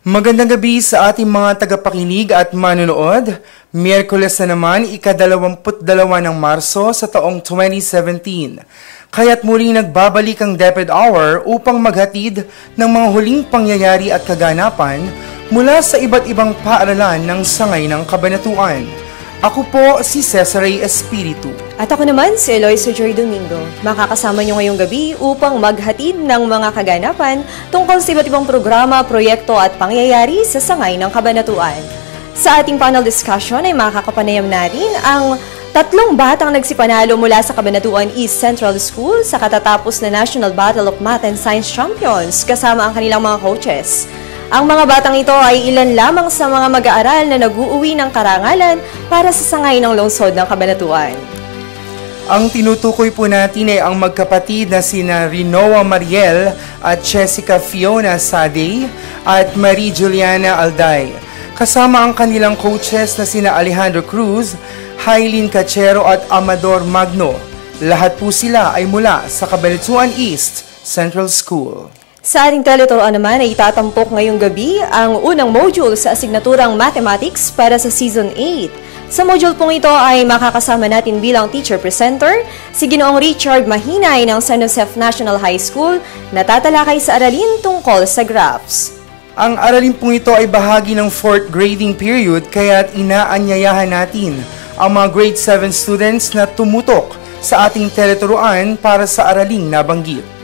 Magandang gabi sa ating mga tagapakinig at manonood. Miyerkules na naman, ika-22 ng Marso sa taong 2017. Kaya't muling nagbabalik ang DepEd Hour upang maghatid ng mga huling pangyayari at kaganapan mula sa iba't ibang paaralan ng sangay ng kabanatuan. Ako po si Cesare Espiritu. At ako naman si Eloisa Joy Domingo. Makakasama nyo ngayong gabi upang maghatid ng mga kaganapan tungkol sa iba't ibang programa, proyekto at pangyayari sa sangay ng kabanatuan. Sa ating panel discussion ay makakapanayam natin ang 3 batang nagsipanalo mula sa Cabanatuan East Central School sa katatapos na National Battle of Math and Science Champions kasama ang kanilang mga coaches. Ang mga batang ito ay ilan lamang sa mga mag-aaral na nag-uuwi ng karangalan para sa sangay ng lungsod ng Cabanatuan. Ang tinutukoy po natin ay ang magkapatid na sina Rinoa Mariel at Jessica Fiona Sadey at Marie Juliana Alday. Kasama ang kanilang coaches na sina Alejandro Cruz, Hailin Cachero at Amador Magno. Lahat po sila ay mula sa Cabanatuan East Central School. Sa ating teleturoan naman ay itatampok ngayong gabi ang unang module sa asignaturang Mathematics para sa Season 8. Sa module pong ito ay makakasama natin bilang teacher presenter si Ginoong Richard Mahinay ng San Josef National High School na tatalakay sa aralin tungkol sa graphs. Ang aralin pong ito ay bahagi ng 4th grading period kaya't inaanyayahan natin ang mga grade 7 students na tumutok sa ating teleturoan para sa araling nabanggit.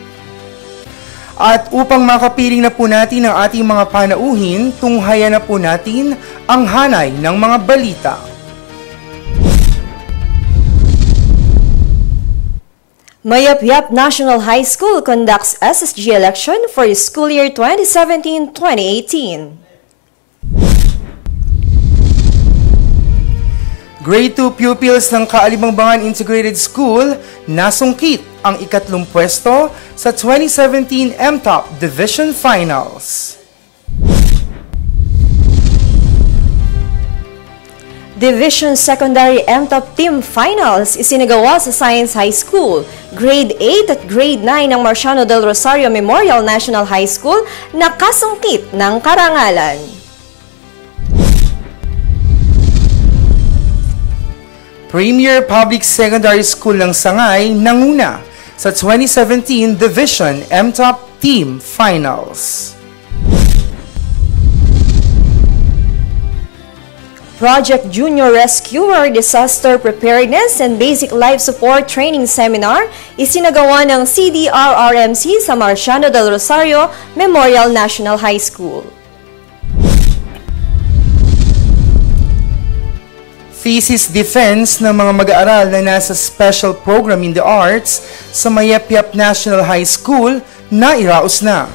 At upang makapiling na po natin ang ating mga panauhin, tunghayan na po natin ang hanay ng mga balita. Mayapyap National High School conducts SSG election for school year 2017-2018. Grade 2 pupils ng Kaalimangbangan Integrated School nasungkit ang ikatlong pwesto sa 2017 MTOP Division Finals. Division Secondary MTOP Team Finals isinagawa sa Science High School. Grade 8 at Grade 9 ng Marciano del Rosario Memorial National High School nakasungkit ng karangalan. Premier Public Secondary School ng Sangay nanguna sa 2017 Division MTOP Team Finals. Project Junior Rescuer Disaster Preparedness and Basic Life Support Training Seminar isinagawa ng CDRRMC sa Marciano del Rosario Memorial National High School. Thesis defense ng mga mag-aaral na nasa Special Program in the Arts sa Mayapyap National High School na iraos na.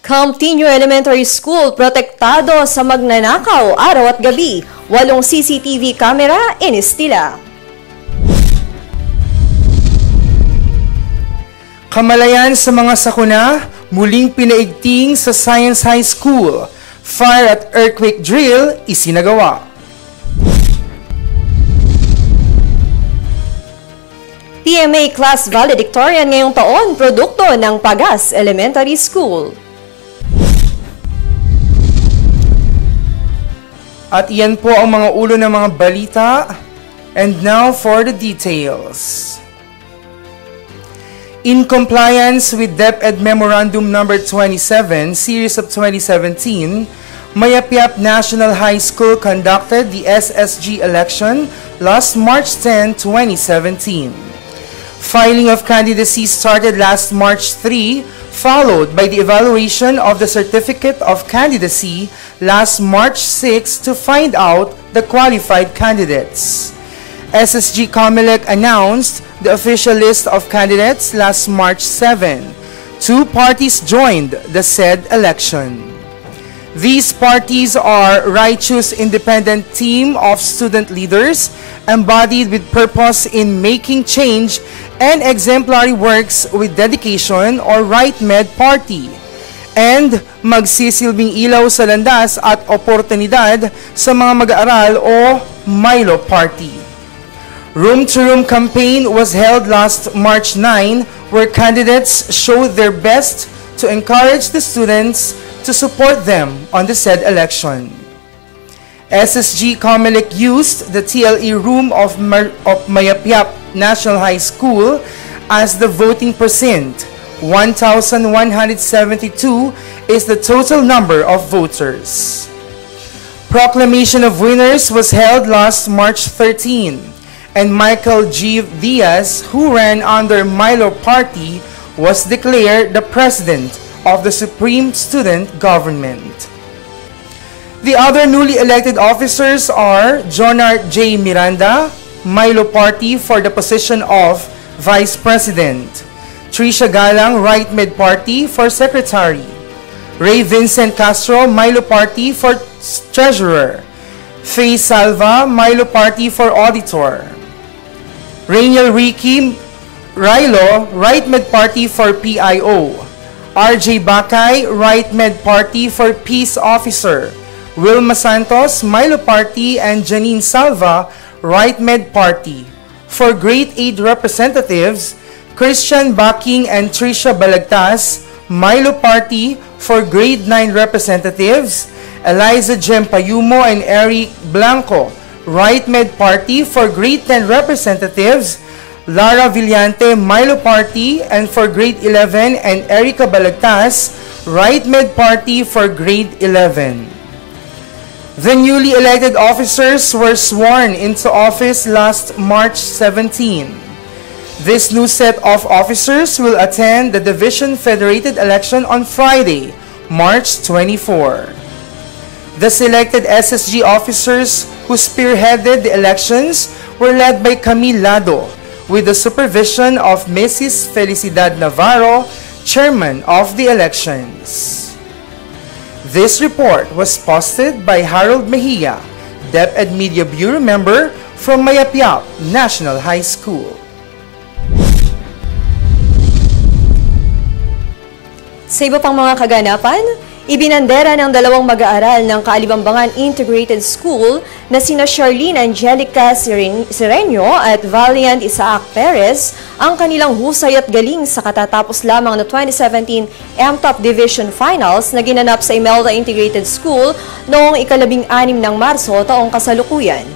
Camtinio Elementary School protektado sa magnanakaw araw at gabi. 8 CCTV camera inistila. Kamalayan sa mga sakuna, muling pinaigting sa Science High School. Fire at earthquake drill isinagawa. PMA Class Valedictorian ngayong taon, produkto ng Pagas Elementary School. At iyan po ang mga ulo ng mga balita. And now for the details. In compliance with DepEd Memorandum No. 27, Series of 2017, Mayapyap National High School conducted the SSG election last March 10, 2017. Filing of candidacy started last March 3, followed by the evaluation of the Certificate of Candidacy last March 6 to find out the qualified candidates. SSG COMELEC announced the official list of candidates last March 7. 2 parties joined the said election. These parties are Righteous Independent Team of Student Leaders, embodied with purpose in making change and exemplary works with dedication, or Right Med Party, and Magsisilbing Ilaw sa Landas at Oportunidad sa mga mag-aaral o Milo Party. Room-to-Room campaign was held last March 9, where candidates showed their best to encourage the students to support them on the said election. SSG Comelec used the TLE room of Mayapyap National High School as the voting precinct. 1,172 is the total number of voters. Proclamation of winners was held last March 13, and Michael G. Diaz, who ran under Milo Party, was declared the president of the Supreme Student Government. The other newly elected officers are Jonard J. Miranda, Milo Party, for the position of Vice President; Tricia Galang, Right Med Party, for Secretary; Ray Vincent Castro, Milo Party, for Treasurer; Faye Salva, Milo Party, for Auditor; Rainiel Ricky Rilo, Right Med Party, for PIO; RJ Bakay, Right Med Party, for Peace Officer; Wilma Santos, Milo Party, and Janine Salva, Right Med Party. For Grade 8 representatives, Christian Baking and Tricia Balagtas, Milo Party. For Grade 9 representatives, Eliza Gempayumo and Eric Blanco, Right Med Party. For Grade 10 representatives, Lara Villante, Milo Party. And for Grade 11, and Erica Balagtas, Right Med Party, for Grade 11. The newly elected officers were sworn into office last March 17. This new set of officers will attend the Division Federated election on Friday, March 24. The selected SSG officers who spearheaded the elections were led by Camille Lado, with the supervision of Mrs. Felicidad Navarro, chairman of the elections. This report was posted by Harold Mejia, DepEd Media Bureau member from Mayapyap National High School. Sa iba pang mga kaganapan, ibinandera ng dalawang mag-aaral ng Kaalibambangan Integrated School na sina Charlene Angelica Sireño at Valiant Isaac Perez ang kanilang husay at galing sa katatapos lamang na 2017 MTOP Division Finals na ginanap sa Imelda Integrated School noong ika-16 ng Marso taong kasalukuyan.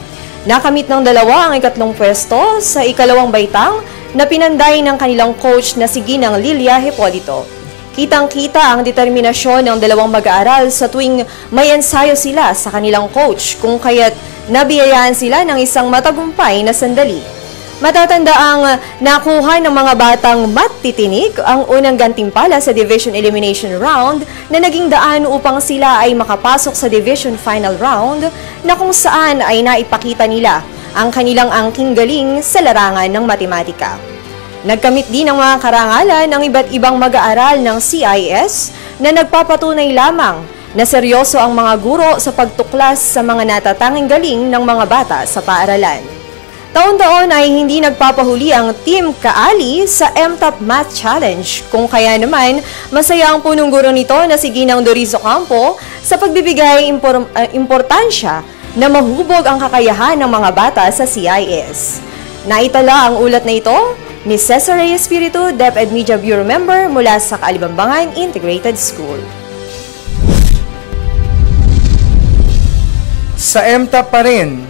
Nakamit ng dalawa ang ikatlong pwesto sa ikalawang baitang na pinanday ng kanilang coach na si Ginang Lilia Hipolito. Kitang-kita ang determinasyon ng dalawang mag-aaral sa tuwing may ensayo sila sa kanilang coach, kung kaya't nabiyayaan sila ng isang matagumpay na sandali. Matatanda ang nakuha ng mga batang matitinig ang unang gantimpala sa Division Elimination Round na naging daan upang sila ay makapasok sa Division Final Round na kung saan ay naipakita nila ang kanilang angking galing sa larangan ng matematika. Nagkamit din ng mga karangalan ng iba't ibang mag-aaral ng CIS na nagpapatunay lamang na seryoso ang mga guro sa pagtuklas sa mga natatanging galing ng mga bata sa paaralan. Taon-taon ay hindi nagpapahuli ang Team Kaali sa MTOP Math Challenge, kung kaya naman masaya ang punong guro nito na si Ginang Dorizo Campo sa pagbibigay importansya na mahubog ang kakayahan ng mga bata sa CIS. Naitala ang ulat na ito ni Cesar Espiritu, DepEd Media Bureau member mula sa Kaalibambangan Integrated School. Sa MTOP pa rin,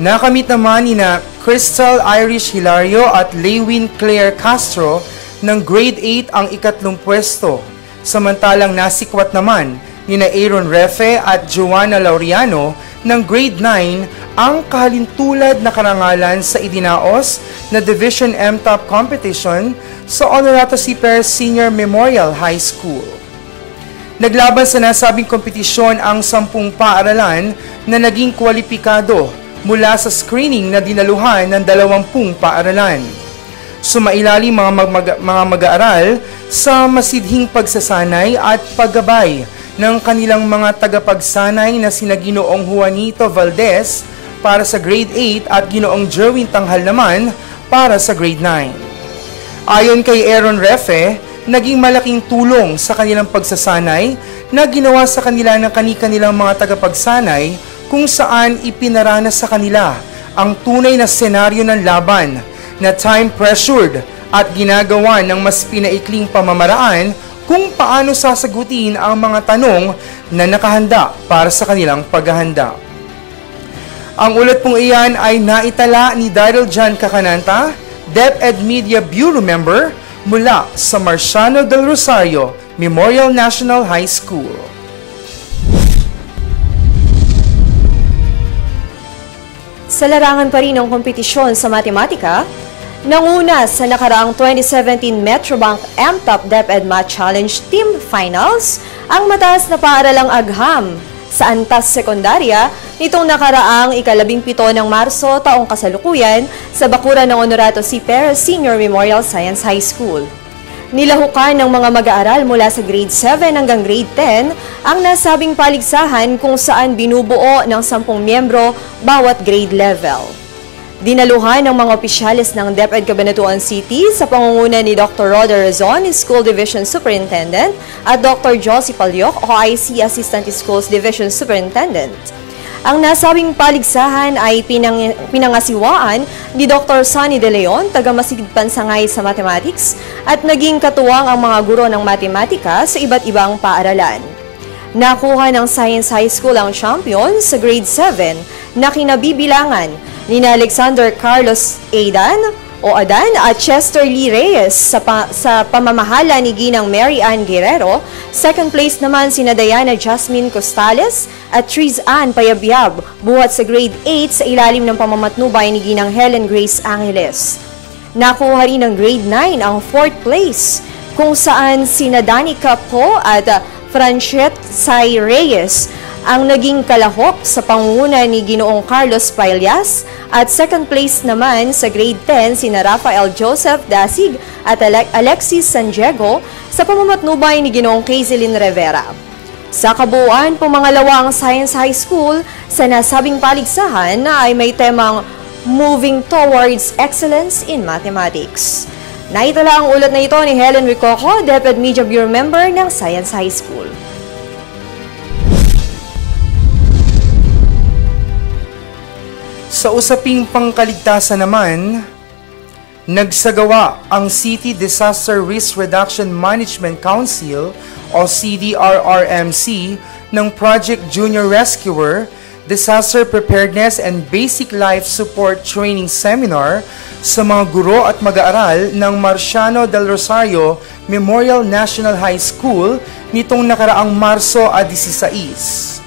nakamit naman ni na Crystal Irish Hilario at Lewin Claire Castro ng Grade 8 ang ikatlong pwesto, samantalang nasikwat naman ni na Aaron Refe at Joanna Laureano ng Grade 9 ang kahalintulad na karangalan sa idinaos na Division MTOP competition sa Honorato C. Perez Senior Memorial High School. Naglaban sa nasabing kompetisyon ang 10 paaralan na naging kwalipikado mula sa screening na dinaluhan ng 20 paaralan. Sumailalim mga mag-aaral sa masidhing pagsasanay at paggabay ng kanilang mga tagapagsanay na sina Ginoong Juanito Valdez para sa Grade 8 at Ginoong Jerwin Tanghal naman para sa Grade 9. Ayon kay Aaron Refe, naging malaking tulong sa kanilang pagsasanay na ginawa sa kanila ng kani-kanilang mga tagapagsanay kung saan ipinaranas sa kanila ang tunay na senaryo ng laban na time-pressured at ginagawa ng mas pinaikling pamamaraan kung paano sasagutin ang mga tanong na nakahanda para sa kanilang paghahanda. Ang ulat pong iyan ay naitala ni Daryl John Cacananta, DepEd Media Bureau Member mula sa Marciano del Rosario Memorial National High School. Sa larangan pa rin ng kompetisyon sa matematika, nanguna sa nakaraang 2017 Metrobank MTOP DepEd Math Challenge Team Finals ang mataas na paaralang Agham sa Antas Sekundarya nitong nakaraang ika-17 ng Marso taong kasalukuyan sa bakuran ng Honorato C. Perez Senior Memorial Science High School. Nilahukan ng mga mag-aaral mula sa grade 7 hanggang grade 10 ang nasabing paligsahan kung saan binubuo ng 10 miyembro bawat grade level. Dinaluhan ng mga opisyalis ng DepEd Cabanatuan City sa pangunguna ni Dr. Roda Razon, School Division Superintendent, at Dr. Josie Palyok, OIC Assistant Schools Division Superintendent. Ang nasabing paligsahan ay pinangasiwaan ni Dr. Sonny De Leon, taga-Masigid Pansangay sa Mathematics, at naging katuwang ang mga guro ng matematika sa iba't ibang paaralan. Nakuha ng Science High School ang champion sa grade 7 na kinabibilangan ni Alexander Carlos Adan at Chester Lee Reyes sa pamamahala ni Ginang Mary Ann Guerrero. Second place naman sina Diana Jasmine Costales at Triz Ann Payabyab buhat sa grade 8 sa ilalim ng pamamatnubay ni Ginang Helen Grace Angeles. Nakuha rin ng grade 9 ang 4th place kung saan sina Danica Po at Franchet Sai Reyes ang naging kalahok sa pangunguna ni Ginoong Carlos Pailias at second place naman sa grade 10 sina Rafael Joseph Dasig at Alexis San Diego sa pamamatnubay ni Ginoong Kaizelyn Rivera. Sa kabuuan, pumangalawa ang Science High School sa nasabing paligsahan na ay may temang Moving Towards Excellence in Mathematics. Naitala ang ulat na ito ni Helen Ricoco, DepEd Media Bureau Member ng Science High School. Sa usaping pangkaligtasan naman, nagsagawa ang City Disaster Risk Reduction Management Council o CDRRMC ng Project Junior Rescuer, Disaster Preparedness and Basic Life Support Training Seminar sa mga guro at mag-aaral ng Marciano del Rosario Memorial National High School nitong nakaraang Marso 16.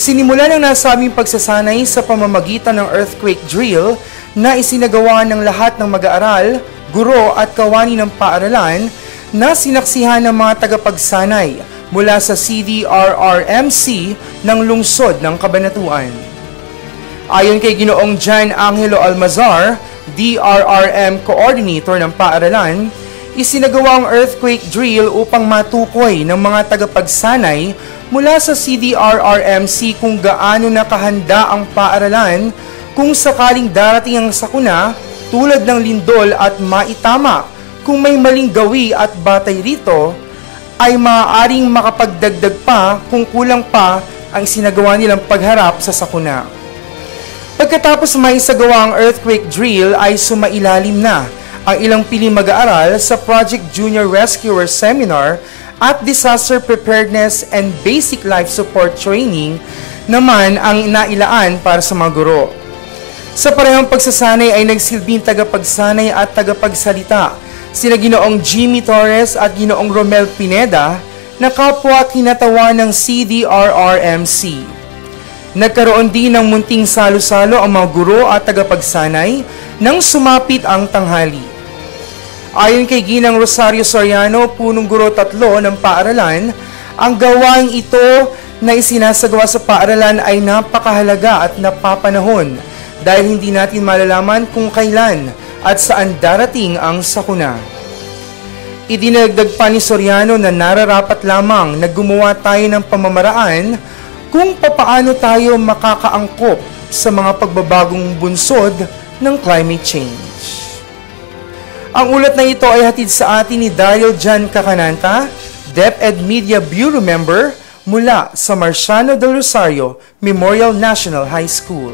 Sinimula ng nasabing pagsasanay sa pamamagitan ng earthquake drill na isinagawa ng lahat ng mag-aaral, guro at kawani ng paaralan na sinaksihan ng mga tagapagsanay mula sa CDRRMC ng lungsod ng Cabanatuan. Ayon kay Ginoong John Angelo Almazar, DRRM Coordinator ng paaralan, isinagawa ang earthquake drill upang matukoy ng mga tagapagsanay mula sa CDRRMC kung gaano nakahanda ang paaralan kung sakaling darating ang sakuna tulad ng lindol at maitama kung may maling gawi at batay rito ay maaaring makapagdagdag pa kung kulang pa ang sinagawa nilang pagharap sa sakuna. Pagkatapos maisagawa ang earthquake drill ay sumailalim na ang ilang piling mag-aaral sa Project Junior Rescuer Seminar at Disaster Preparedness and Basic Life Support Training naman ang nailaan para sa mga guro. Sa parehong pagsasanay ay nagsilbing tagapagsanay at tagapagsalita sina Ginoong Jimmy Torres at Ginoong Romel Pineda na kapwa at kinatawan ng CDRRMC. Nagkaroon din ng munting salo-salo ang mga guro at tagapagsanay nang sumapit ang tanghali. Ayon kay Ginang Rosario Soriano, punong guro 3 ng paaralan, ang gawaing ito na isinasagawa sa paaralan ay napakahalaga at napapanahon dahil hindi natin malalaman kung kailan at saan darating ang sakuna. Idinagdag pa ni Soriano na nararapat lamang na gumawa tayo ng pamamaraan kung papaano tayo makakaangkop sa mga pagbabagong bunsod ng climate change. Ang ulat na ito ay hatid sa atin ni Daryl John Cacananta, DepEd Media Bureau Member mula sa Marciano del Rosario Memorial National High School.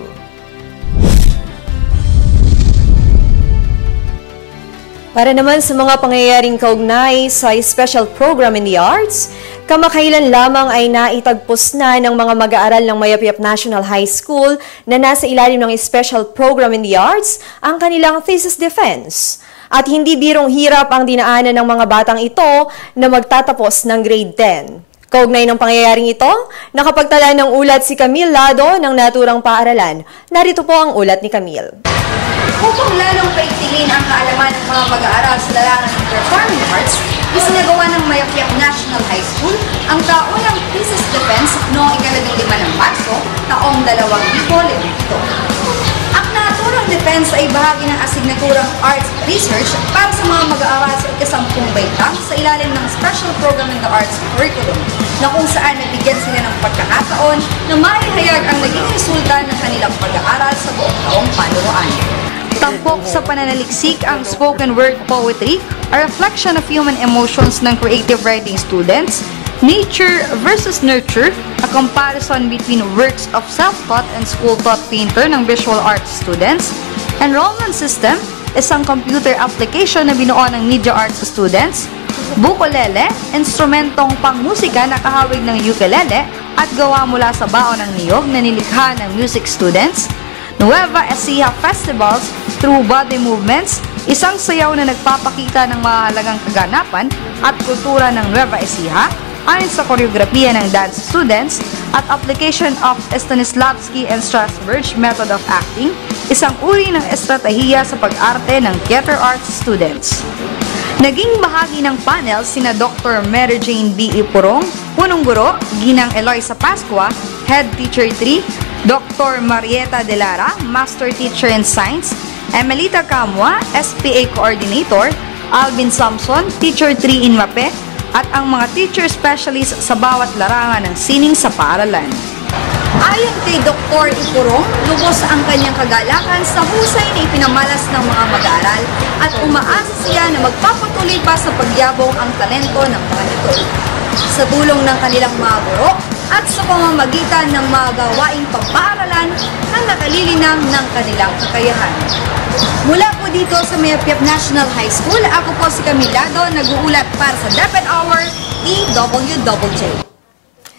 Para naman sa mga pangyayaring kaugnay sa Special Program in the Arts, kamakailan lamang ay naitagpos na ng mga mag-aaral ng Mayapyap National High School na nasa ilalim ng Special Program in the Arts ang kanilang thesis defense. At hindi birong hirap ang dinaanan ng mga batang ito na magtatapos ng grade 10. Kaugnay ng pangyayaring ito, nakapagtala ng ulat si Camille Lado ng naturang paaralan. Narito po ang ulat ni Camille. Upang lalong paigtingin ang kaalaman ng mga mag-aaral sa larangan ng performing arts, isinagawa ng Mayapyap National High School ang taunang thesis defense noong 15 ng Marso, taong 2012. Ang naturang defense ay bahagi ng asignaturang Arts Research para sa mga mag-aaral sa ikasampung baitang sa ilalim ng Special Program in the Arts Curriculum, na kung saan nabigyan sila ng pagkakataon na maihayag ang naging resulta ng kanilang pag-aaral sa buong taong panuruan. Tampok sa pananaliksik ang spoken word poetry, a reflection of human emotions ng creative writing students, nature versus nurture, a comparison between works of self-taught and school-taught painter ng visual arts students, enrollment system, isang computer application na binuo ng media arts students, bukulele, instrumentong pangmusika na kahawig ng ukulele at gawa mula sa baon ng niyog na nilikha ng music students, Nueva Ecija Festivals through body movements, isang sayaw na nagpapakita ng mahalagang kaganapan at kultura ng Nueva Ecija ayon sa koreografiya ng dance students at application of Stanislavski and Strasberg method of acting, isang uri ng estratehiya sa pag-arte ng theater arts students. Naging bahagi ng panel sina Dr. Mary Jane B. Ipurong, punong guro, Ginang Eloisa Pascua, Head Teacher 3, Dr. Marieta De Lara, Master Teacher in Science, Emelita Camua, SPA Coordinator, Alvin Samson, Teacher 3 in MAPE, at ang mga teacher specialist sa bawat larangan ng sining sa paaralan. Ayon kay Dr. Ipurong, lubos ang kanyang kagalakan sa husay na ipinamalas ng mga mag-aaral at umaasa siya na magpapatuloy pa sa pagyabong ang talento ng mga ito. Sa tulong ng kanilang mga guro at sa pamamagitan ng mga gawaing pagpaaralan na nakalilinang ng kanilang kakayahan. Mula po dito sa Mayapyap National High School, ako po si Camille Lado, nag-uulat para sa DepEd Hour, DWJ.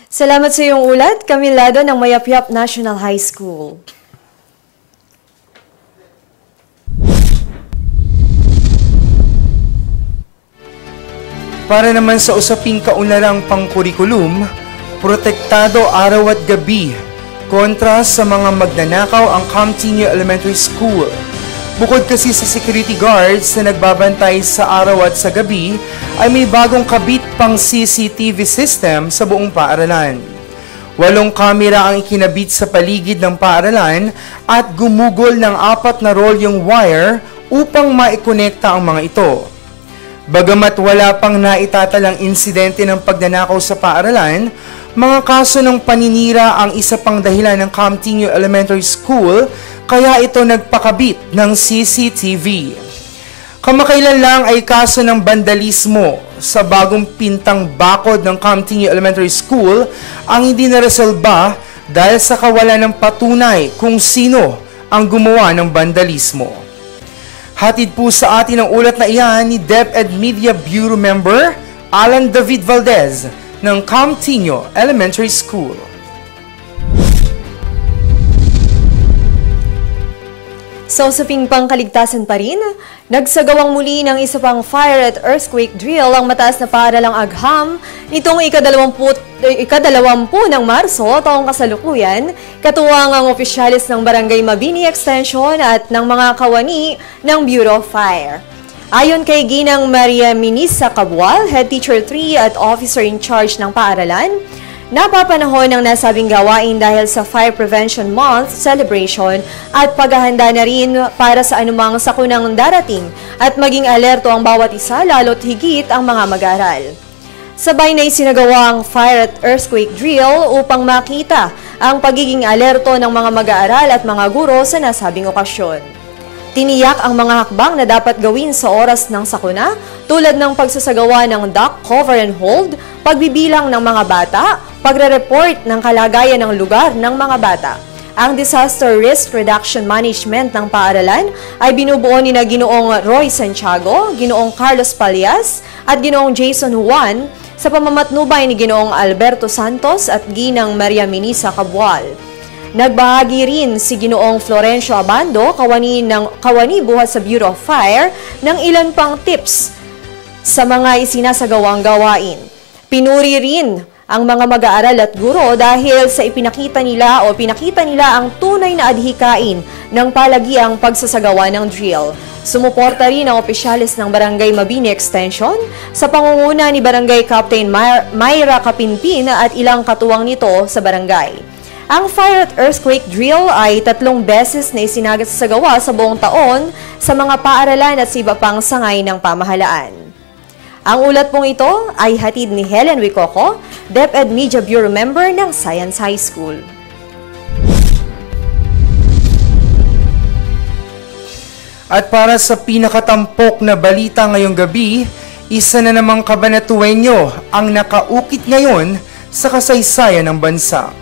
Salamat sa iyong ulat, Camille Lado ng Mayapyap National High School. Para naman sa usaping kaunlarang pangkurikulum, protektado araw at gabi kontra sa mga magnanakaw ang Camtinio Elementary School. Bukod kasi sa security guards na nagbabantay sa araw at sa gabi, ay may bagong kabit pang CCTV system sa buong paaralan. 8 kamera ang ikinabit sa paligid ng paaralan at gumugol ng 4 na rolyong wire upang maikonekta ang mga ito. Bagamat wala pang naitatalang insidente ng pagnanakaw sa paaralan, mga kaso ng paninira ang isa pang dahilan ng Camtinio Elementary School kaya ito nagpakabit ng CCTV. Kamakailan lang ay kaso ng vandalismo sa bagong pintang bakod ng Camtinio Elementary School ang hindi naresolba dahil sa kawalan ng patunay kung sino ang gumawa ng vandalismo. Hatid po sa atin ang ulat na iyan ni DepEd Media Bureau Member Alan David Valdez ng Camtinio Elementary School. Sa usaping pangkaligtasan pa rin, nagsagawang muli ng isa pang fire at earthquake drill ang mataas na paaralang Agham nitong ikadalawampu ng Marso taong kasalukuyan, katuwang ang opisyalis ng Barangay Mabini Extension at ng mga kawani ng Bureau of Fire. Ayon kay Ginang Maria Minisa Cabwal, Head Teacher 3 at Officer in Charge ng paaralan, napapanahon ang nasabing gawain dahil sa Fire Prevention Month celebration at paghahanda na rin para sa anumang sakunang darating at maging alerto ang bawat isa lalo't higit ang mga mag-aaral. Sabay na isinagawa ang fire at earthquake drill upang makita ang pagiging alerto ng mga mag-aaral at mga guro sa nasabing okasyon. Tiniyak ang mga hakbang na dapat gawin sa oras ng sakuna tulad ng pagsasagawa ng duck cover and hold, pagbibilang ng mga bata, pagre-report ng kalagayan ng lugar ng mga bata, Ang Disaster Risk Reduction Management ng paaralan ay binubuo ni Ginoong Roy Santiago, Ginoong Carlos Palias at Ginoong Jason Juan sa pamamatnubay ni Ginoong Alberto Santos at Ginang Maria Minisa Cabual. Nagbahagi rin si Ginoong Florencio Abando, kawani buhat sa Bureau of Fire, ng ilan pang tips sa mga isinasagawang gawain. Pinuri rin ang mga mag-aaral at guro dahil sa pinakita nila ang tunay na adhikain ng palagiang pagsasagawa ng drill. Sumuporta rin ang opisyalis ng Barangay Mabini Extension sa pangunguna ni Barangay Captain Myra Kapinpin at ilang katuwang nito sa barangay. Ang fire at earthquake drill ay 3 beses na isinasagawa sa buong taon sa mga paaralan at sa iba pang sangay ng pamahalaan. Ang ulat pong ito ay hatid ni Helen Wicoco, DepEd Media Bureau member ng Science High School. At para sa pinakatampok na balita ngayong gabi, isa na namang Cabanatueño ang nakaukit ngayon sa kasaysayan ng bansa.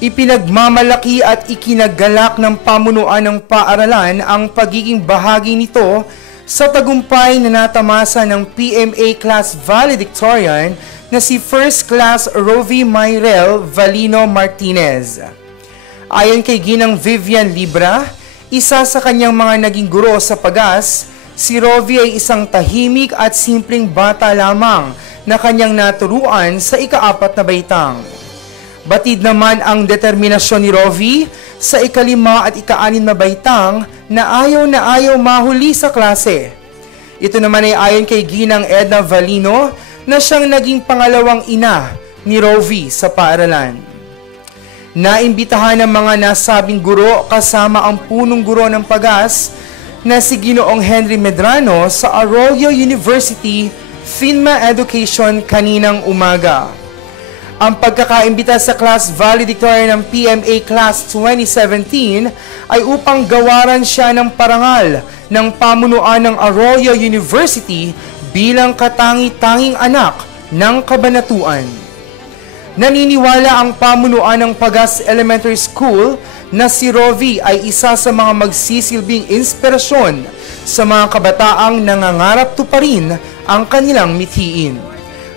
Ipinagmamalaki at ikinagalak ng pamunuan ng paaralan ang pagiging bahagi nito sa tagumpay na natamasa ng PMA Class Valedictorian na si First Class Rovi Mayrel Valino Martinez. Ayon kay Ginang Vivian Libra, isa sa kanyang mga naging guro sa PAGAS, si Rovi ay isang tahimik at simpleng bata lamang na kanyang naturuan sa ika-4 na baitang. Batid naman ang determinasyon ni Rovi sa ika-5 at ika-6 na baitang na ayaw mahuli sa klase. Ito naman ay ayon kay Ginang Edna Valino na siyang naging pangalawang ina ni Rovi sa paaralan. Naimbitahan ng mga nasabing guro kasama ang punong guro ng PAGAS na si Ginoong Henry Medrano sa Arroyo University FINMA Education kaninang umaga. Ang pagkakaimbita sa Class Valedictorian ng PMA Class 2017 ay upang gawaran siya ng parangal ng pamunuan ng Arroyo University bilang katangi-tanging anak ng kabanatuan. Naniniwala ang pamunuan ng PAGAS Elementary School na si Rovi ay isa sa mga magsisilbing inspirasyon sa mga kabataang nangangarap tuparin ang kanilang mithiin.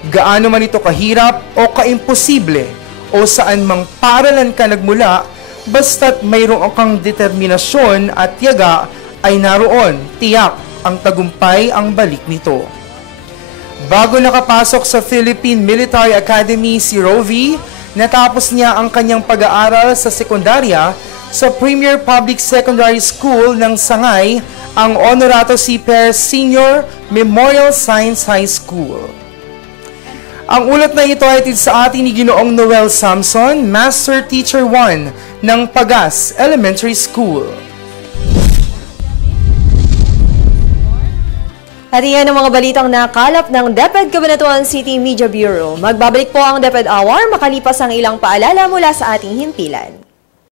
Gaano man ito kahirap o kaimposible o saan mang paaralan ka nagmula, basta't mayroong kang determinasyon at tiyaga ay naroon, tiyak ang tagumpay ang balik nito. Bago nakapasok sa Philippine Military Academy si Rovi, natapos niya ang kanyang pag-aaral sa sekundarya sa Premier Public Secondary School ng Sangay, ang Honorato C. Perez Sr. Memorial Science High School. Ang ulat na ito ay hatid sa atin ni Ginoong Noel Samson, Master Teacher 1 ng PAGAS Elementary School. At iyan ang mga balitang nakalap ng DepEd Cabanatuan City Media Bureau. Magbabalik po ang DepEd Hour makalipas ang ilang paalala mula sa ating himpilan.